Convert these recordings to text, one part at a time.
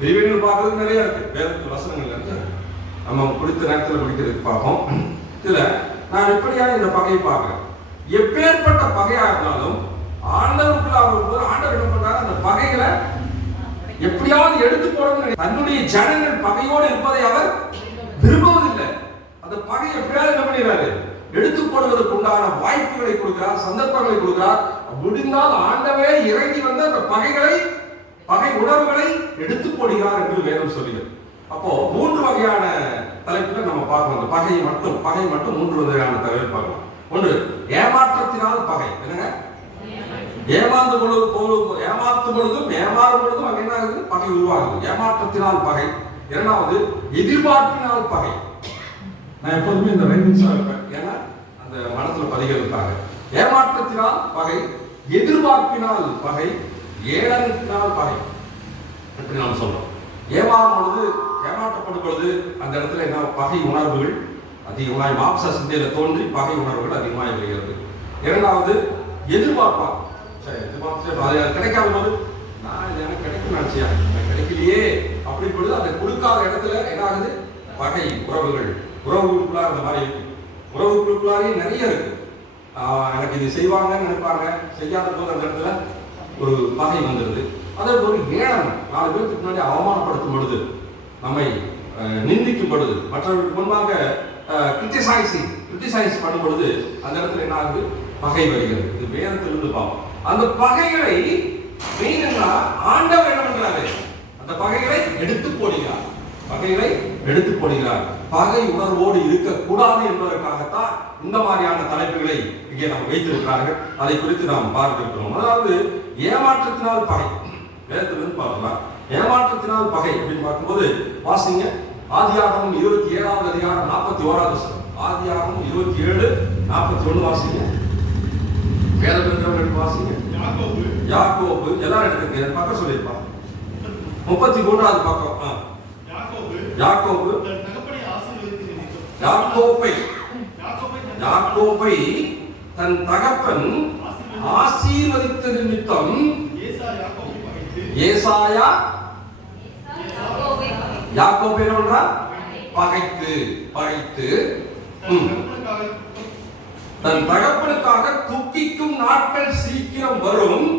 பிரிவினைகள் பார்க்கறது நிறைய இருக்கு, வேதத்து வசனங்கள் இருக்கு. நம்ம பிடித்த நேரத்தில் பிடிக்கிறதுக்கு பார்ப்போம். இதுல நான் எப்படியா இந்த பகையை பார்க்கிறேன். எப்பேற்பட்ட பகையா இருந்தாலும் ஆண்டவருக்குள்ள வரும்போது ஆண்டவர் என்ன பண்றாரு, அந்த பகைகளை எப்படியாவது எடுத்து போடணும். தன்னுடைய ஜனங்கள் பகையோடு இருப்பதை அவர் விரும்புவதில்லை. அந்த பகை எப்படியாவது என்ன பண்ணிடுறாரு, எடுத்து போடுவதற்கு உண்டான வாய்ப்புகளை கொடுக்கிறார், சந்தர்ப்பங்களை கொடுக்கிறார். முடிந்தால் ஆண்டவரே இறங்கி வந்து அந்த பகை உணர்வுகளை எடுத்து போடுகிறார் என்று வேதம் சொல்லுகிறது. அப்போ 3 வகையான தலைப்புல நம்ம பார்க்கலாம். அந்த பகை மட்டும் 3 வகையான தலைப்பு பார்க்கலாம். ஒன்று, ஏமாற்றத்தினால் பகை. என்னங்க, ஏமாறும் பொழுதும் அங்க என்ன ஆகுது, பகை உருவாகுது. ஏமாற்றத்தினால் பகை. இரண்டாவது, எதிர்பார்ப்பினால் பகை. நான் எப்போதுமே இந்த 2 நிமிஷம் இருப்பேன், ஏன்னா அந்த மனசுல பதிகிறதுக்காக. ஏமாற்றத்தினால் பகை, எதிர்பார்ப்பினால் பகை, ஏளனத்தினால் பகை. எப்படி நாம் சொல்றோம், ஏமாற்றப்படும் பொழுது அந்த இடத்துல என்ன, பகை உணர்வுகள் அதிகமாய் மாம்ச சிந்தையில தோன்றி பகை உணர்வுகள் அதிகமாய் வருகிறது. இரண்டாவது, எதிர்பார்ப்பா, கிடைக்காத போது நான் எனக்கு கிடைக்கும் நினைச்சியா, கிடைக்கலையே அப்படி பொழுது அதை கொடுக்காத இடத்துல என்ன ஆகுது, பகை உறவுகளுக்குள்ளா அந்த மாதிரி இருக்கு. உறவுகளுக்குள்ளாரே நிறைய இருக்கு. எனக்கு இது செய்வாங்கன்னு நினைப்பாங்க, செய்யாத போது அந்த இடத்துல ஒரு பகை வந்துடுது. அதே போல ஏளனம், 4 பேருக்கு முன்னாடி அவமானப்படுத்தும் பொழுது, நம்மை நிந்திக்கும் பொழுது, மற்றவர்களுக்கு முன்பாக கிரிட்டிசைஸ் பண்ணும் பொழுது அந்த இடத்துல என்ன ஆகுது, பகை வருகிறது. இது வேதத்திலிருந்து பார்ப்போம். அந்த பகைகளை மெயினா ஆண்டவர் என்ன பண்றாரு, அந்த பகைகளை எடுத்து போடுகிறார். பகை உணர்வோடு இருக்கக்கூடாது என்பதற்காகத்தான் இந்த மாதிரியான தலைப்புகளை இங்கே நாம் வைத்திருக்கிறார்கள். அதை குறித்து நாம் பார்க்க இருக்கிறோம். அதாவது ஏமாற்றத்தினால் பகை, வேதத்திலிருந்து பார்க்கலாம். ஏமாற்றத்தினால் பகை அப்படின்னு பார்க்கும்போது வாசிங்க, ஆதியாகமம் 27வது அதிகாரம் 41வது வசனம். ஆதியாகமம் 27:41 வாசிங்க. வேதம் வாசிங்க. யாக்கோபு எல்லாரும் எடுத்துங்க, பக்கம் சொல்லியிருப்பாங்க. 33வது பக்கம். யாக்கோபை தன் தகப்பன் ஆசீர்வதித்த நிமித்தம் ஏசாயா யாக்கோபை பகைத்து தன் தகப்பனுக்காக துக்கிக்கும் நாட்கள் சீக்கிரம் வரும்,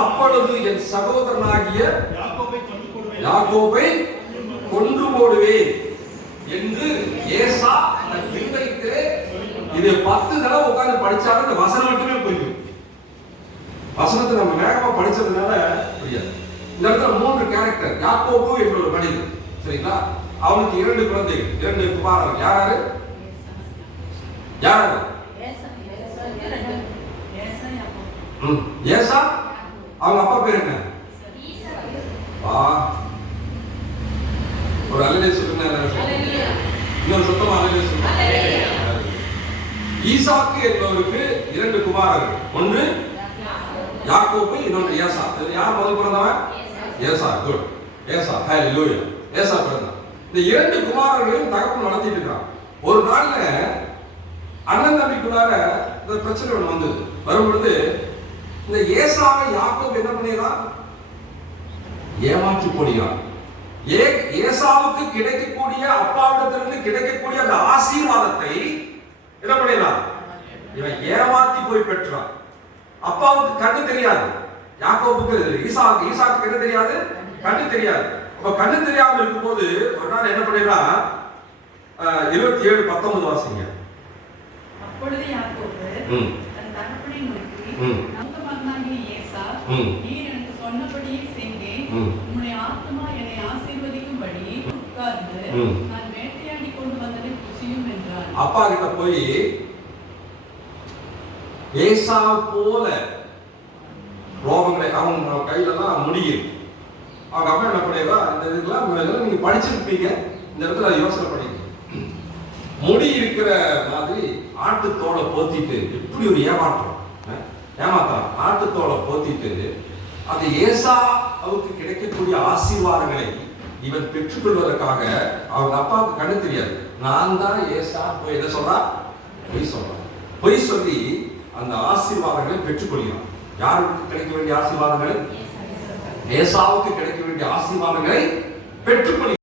அப்பொழுது என் சகோதரனாகிய யாக்கோபை கொன்று போடுவேன் என்று ஏசா தன் இருதயத்திலே, இது 10 தடவை உட்கார்ந்து படிச்சாலும் இந்த வசனம் மட்டுமே புரியும். வசனத்தை நம்ம வேகமா படிச்சதுனால புரியாது. இந்த இடத்துல 3 கேரக்டர். யாக்கோபு என்ற ஒரு மனிதன், சரிங்களா, அவனுக்கு 2 குழந்தைகள், 2 குமாரர்கள். யாரு? ஏசா. அவங்க அப்பா பேர் என்ன? ஒரு அல்லேலூயா சொல்லுங்க. இன்னொரு சத்தமா அல்லேலூயா சொல்லுங்க. ஈசாக்கு என்பவருக்கு 2 குமாரர்கள். ஒன்று யாக்கோபு, இன்னொன்று ஏசா. யார் முதல் பிறந்தவன்? ஏசா. குட். ஏசா. ஹல்லேலூயா. ஏசா பிறந்தான். இந்த 2 குமாரர்களையும் தகப்பன் வளர்த்திட்டு இருக்கான். ஒரு நாள்ல அண்ணன் தம்பிக்குள்ளார இந்த பிரச்சனை ஒன்று வந்தது. வரும்பொழுது இந்த ஏசாவை யாக்கோபு என்ன பண்ணிடுறான், ஏமாற்றி போடுகிறான். ஏசாவுக்கு கிடைக்கக்கூடிய, அப்பாவிடத்திலிருந்து கிடைக்கக்கூடிய அந்த ஆசீர்வாதத்தை என்ன பண்ணிடலாம், இவன் ஏமாத்தி போய் பெற்றான். அப்பாவுக்கு கண்ணு தெரியாது, யாக்கோபுக்கு ஈசாக்கு என்ன தெரியாது, கண்ணு தெரியாது. அப்ப கண்ணு தெரியாமல் இருக்கும்போது ஒரு நாள் என்ன பண்ணிடலாம், 27:19 வாசிங்க. அப்பொழுது யாக்கோபு தன் தகப்பனை நோக்கி, உங்க மகனாகிய ஏசா, நீர் எனக்கு சொன்னபடியே செய்தேன். உம்முடைய ஆத்துமா என்னை ஆசீர்வதிக்கும்படி உட்கார்ந்து நான் வேட்டையாடி கொண்டு வந்ததை புசியும் என்றார். அப்பா கிட்ட போய் ஏசா போல ரோகங்களை, அவங்க கையில எல்லாம் முடியும். அவங்க அப்பா என்ன பண்ணிடுறா, இந்த இதுக்கெல்லாம் நீங்க படிச்சிருப்பீங்க, இந்த இடத்துல யோசனை பண்ணிக்க. முடி இருக்கிற மாதிரி ஆட்டுத்தோலை போத்திட்டு, எப்படி ஒரு ஏமாற்றம், ஆட்டுத்தோலை போத்திட்டு அது ஏசாவுக்கு கிடைக்கக்கூடிய ஆசீர்வாதங்களை இவன் பெற்றுக்கொள்வதற்காக அவங்க அப்பாவுக்கு கண்ணு தெரியாது. நான் தான் ஏசா போய் என்ன சொல்றா, பொய் சொல்லி அந்த ஆசீர்வாதங்களை பெற்றுக்கொள்கிறான். யாருக்கு கிடைக்க வேண்டிய ஆசீர்வாதங்கள்? ஏசாவுக்கு கிடைக்க வேண்டிய ஆசீர்வாதங்களை பெற்றுக்கொள்.